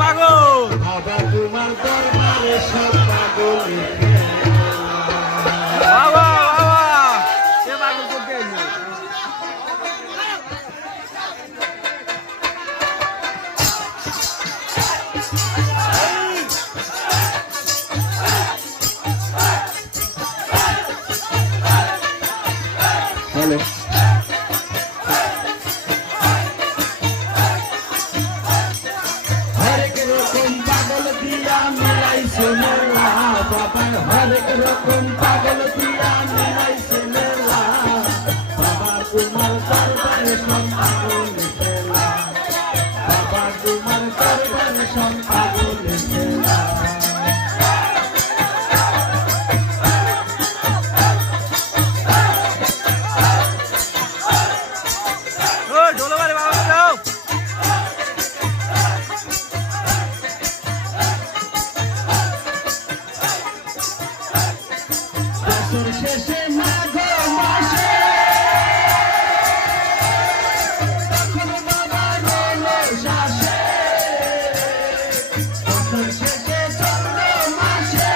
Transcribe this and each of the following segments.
পাগল বাবা তোমার দরবারে সব পাগল বাবা বাবা এ পাগল করতে আইলো হ্যালো হরেক রকম পাগল দিয়া মিলাইছে মেলা বাবা হরেক রকম পাগল দিয়া মিলাইছে মেলা বাবা তোমার দরবারে সব পাগল খেলা বাবা তোমার দরবারে সব পাগল খেলা ওই ঢোলো বারে বাবা যাও বছর শেষে মাঘ মাসে তখন বাবা রোলো শ্বাসে বছর শেষে চন্দ্র মাসে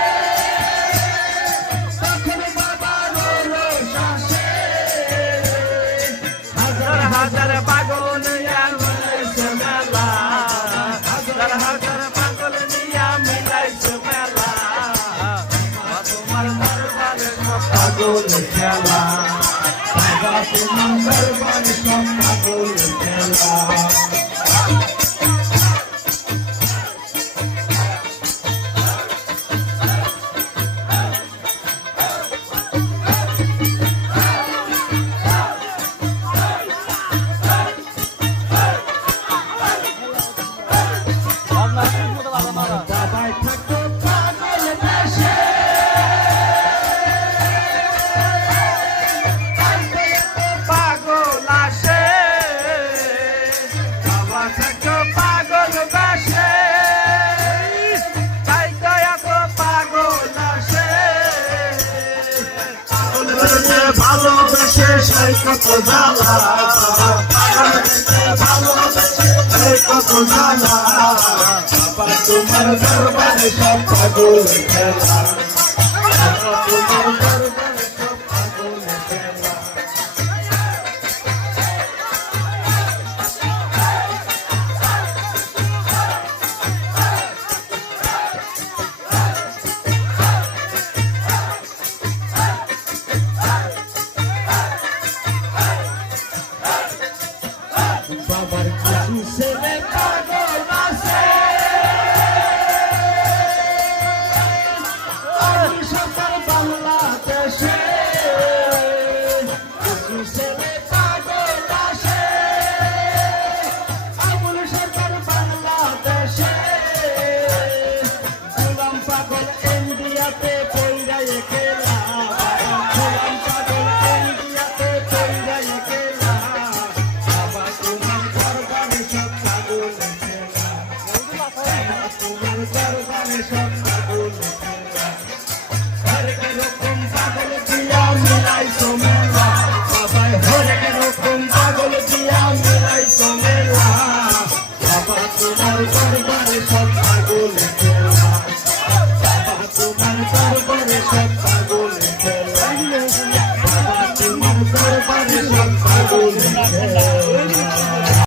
তখন বাবা রোলো শ্বাসে হাজার হাজার পাগল নিয়া মিলাইছে মেলা হাজার হাজার পাগল নিয়া মিলাইছে মেলা তোমার দরবারে সব পাগল খেলা বাবা তোমার দরবারে সব পাগল খেলা বাবাই থাকতো পাগল দেশে পাগল আসে বাবা থাকো পাগল বাসে তাই তো এত পাগল আসে ভালোবেসে সেই কত জ্বালা ভালোবেসে সেই কত জ্বালা বাবা তোমার দরবারে সব পাগল খেলা বাবা তোমার দরবারে